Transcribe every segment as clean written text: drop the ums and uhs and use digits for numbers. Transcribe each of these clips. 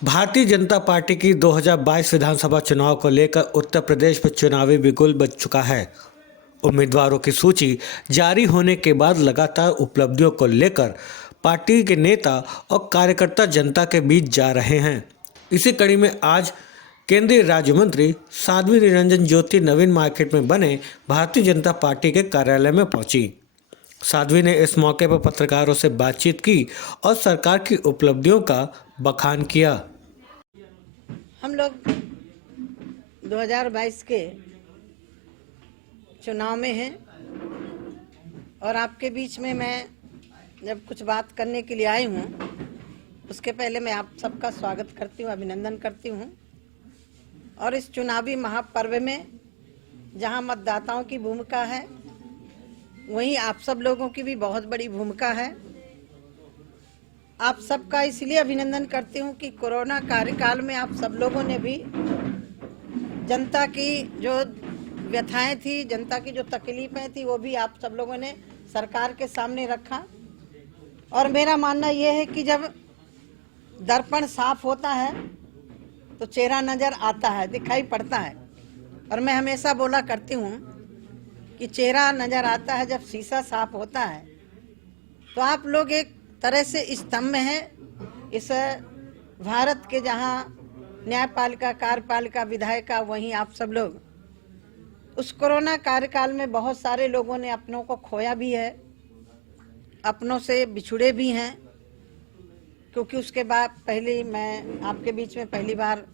Bharatiya Janata party की 2022 विधानसभा चुनाव को लेकर उत्तर प्रदेश में चुनावी बिगुल बज चुका है। उम्मीदवारों की सूची जारी होने के बाद लगातार उपलब्धियों को लेकर पार्टी के नेता और कार्यकर्ता जनता के बीच जा रहे हैं। इसी कड़ी में आज केंद्रीय राज्य मंत्री साध्वी निरंजन ज्योति नवीन मार्केट में बने भारतीय जनता पार्टी के कार्यालय में पहुंची। साध्वी ने इस मौके पर पत्रकारों से बातचीत की और सरकार की उपलब्धियों का बखान किया। हम लोग 2022 के चुनाव में हैं और आपके बीच में मैं जब कुछ बात करने के लिए आई हूँ, उसके पहले मैं आप सबका स्वागत करती हूँ, अभिनंदन करती हूँ। और इस चुनावी महापर्व में जहाँ मतदाताओं की भूमिका है, वहीं आप सब लोगों की भी बहुत बड़ी भूमिका है। आप सबका इसलिए अभिनंदन करती हूँ कि कोरोना कार्यकाल में आप सब लोगों ने भी जनता की जो व्यथाएं थी, जनता की जो तकलीफें थी, वो भी आप सब लोगों ने सरकार के सामने रखा। और मेरा मानना यह है कि जब दर्पण साफ होता है तो चेहरा नजर आता है, दिखाई पड़ता है। और मैं हमेशा बोला करती हूँ कि चेहरा नजर आता है जब शीशा साफ होता है। तो आप लोग एक तरह से स्तंभ हैं इस भारत के, जहाँ न्यायपालिका, कार्यपालिका, विधायिका, वहीं आप सब लोग। उस कोरोना कार्यकाल में बहुत सारे लोगों ने अपनों को खोया भी है, अपनों से बिछुड़े भी हैं, क्योंकि उसके बाद पहले मैं आपके बीच में पहली बार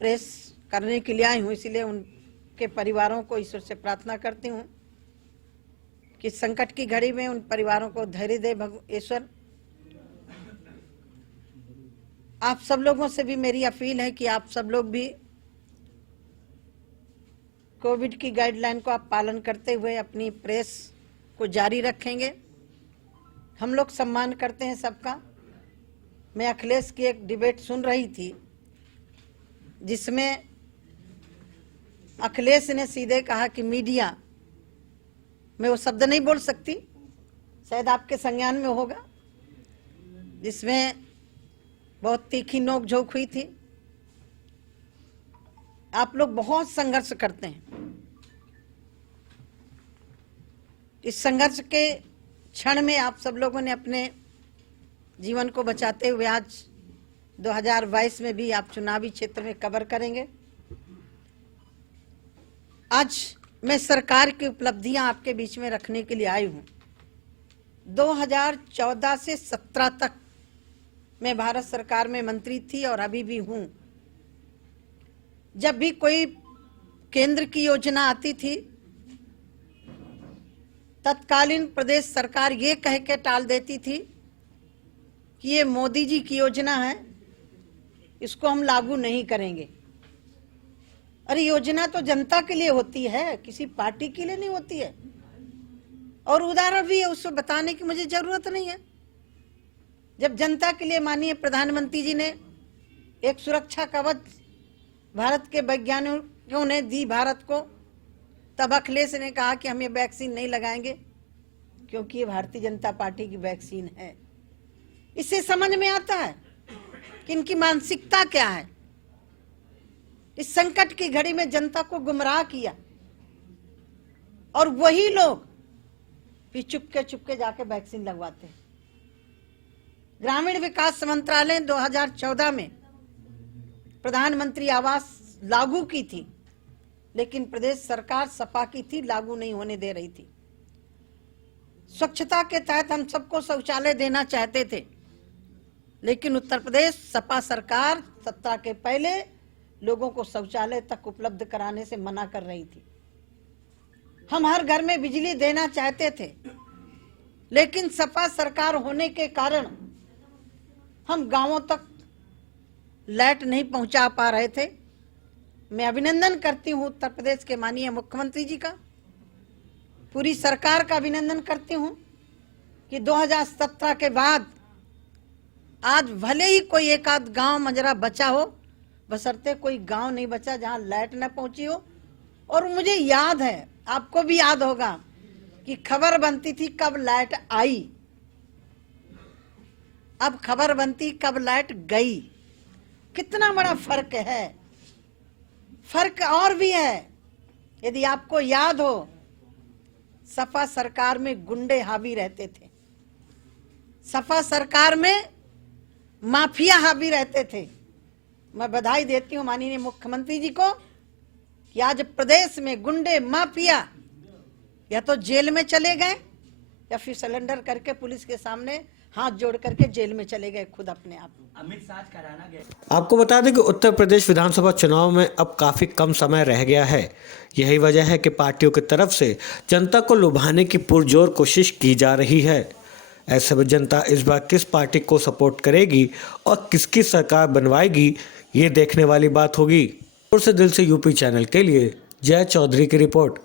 प्रेस करने के लिए आई हूँ। इसलिए उनके परिवारों को ईश्वर से प्रार्थना करती हूँ कि संकट की घड़ी में उन परिवारों को धैर्य दे ईश्वर। आप सब लोगों से भी मेरी अपील है कि आप सब लोग भी कोविड की गाइडलाइन को आप पालन करते हुए अपनी प्रेस को जारी रखेंगे। हम लोग सम्मान करते हैं सबका। मैं अखिलेश की एक डिबेट सुन रही थी जिसमें अखिलेश ने सीधे कहा कि मीडिया, मैं वो शब्द नहीं बोल सकती, शायद आपके संज्ञान में होगा, जिसमें बहुत तीखी नोक-झोंक हुई थी। आप लोग बहुत संघर्ष करते हैं। इस संघर्ष के क्षण में आप सब लोगों ने अपने जीवन को बचाते हुए आज 2022 में भी आप चुनावी क्षेत्र में कवर करेंगे। आज मैं सरकार की उपलब्धियां आपके बीच में रखने के लिए आई हूं। 2014 से 17 तक मैं भारत सरकार में मंत्री थी और अभी भी हूं। जब भी कोई केंद्र की योजना आती थी, तत्कालीन प्रदेश सरकार ये कह के टाल देती थी कि ये मोदी जी की योजना है, इसको हम लागू नहीं करेंगे। अरे योजना तो जनता के लिए होती है, किसी पार्टी के लिए नहीं होती है। और उदाहरण भी है, उसको बताने की मुझे जरूरत नहीं है। जब जनता के लिए माननीय प्रधानमंत्री जी ने एक सुरक्षा कवच भारत के वैज्ञानिकों ने दी भारत को, तब अखिलेश ने कहा कि हम ये वैक्सीन नहीं लगाएंगे क्योंकि ये भारतीय जनता पार्टी की वैक्सीन है। इससे समझ में आता है कि इनकी मानसिकता क्या है। इस संकट की घड़ी में जनता को गुमराह किया और वही लोग भी चुपके चुपके जाके वैक्सीन लगवाते हैं। ग्रामीण विकास मंत्रालय 2014 में प्रधानमंत्री आवास लागू की थी, लेकिन प्रदेश सरकार सपा की थी, लागू नहीं होने दे रही थी। स्वच्छता के तहत हम सबको शौचालय देना चाहते थे, लेकिन उत्तर प्रदेश सपा सरकार 17 के पहले लोगों को शौचालय तक उपलब्ध कराने से मना कर रही थी। हम हर घर में बिजली देना चाहते थे, लेकिन सपा सरकार होने के कारण हम गांवों तक लाइट नहीं पहुंचा पा रहे थे। मैं अभिनंदन करती हूं उत्तर प्रदेश के माननीय मुख्यमंत्री जी का, पूरी सरकार का अभिनंदन करती हूं कि 2017 के बाद आज भले ही कोई एक आध गांव मजरा बचा हो, बशर्ते कोई गांव नहीं बचा जहां लाइट न पहुंची हो। और मुझे याद है, आपको भी याद होगा कि खबर बनती थी कब लाइट आई, अब खबर बनती कब लाइट गई। कितना बड़ा फर्क है। फर्क और भी है, यदि आपको याद हो, सपा सरकार में गुंडे हावी रहते थे, सपा सरकार में माफिया हावी रहते थे। मैं बधाई देती हूं माननीय मुख्यमंत्री जी को कि आज प्रदेश में गुंडे माफिया या तो जेल में चले गए या फिर सरेंडर करके पुलिस के सामने हाथ जोड़ करके जेल में चले गए खुद अपने आप। अमित शाह कराना गया। आपको बता दें कि उत्तर प्रदेश विधानसभा चुनाव में अब काफ़ी कम समय रह गया है। यही वजह है कि पार्टियों की तरफ से जनता को लुभाने की पुरजोर कोशिश की जा रही है। ऐसे में जनता इस बार किस पार्टी को सपोर्ट करेगी और किसकी सरकार बनवाएगी, ये देखने वाली बात होगी। और से दिल से यूपी चैनल के लिए जय चौधरी की रिपोर्ट।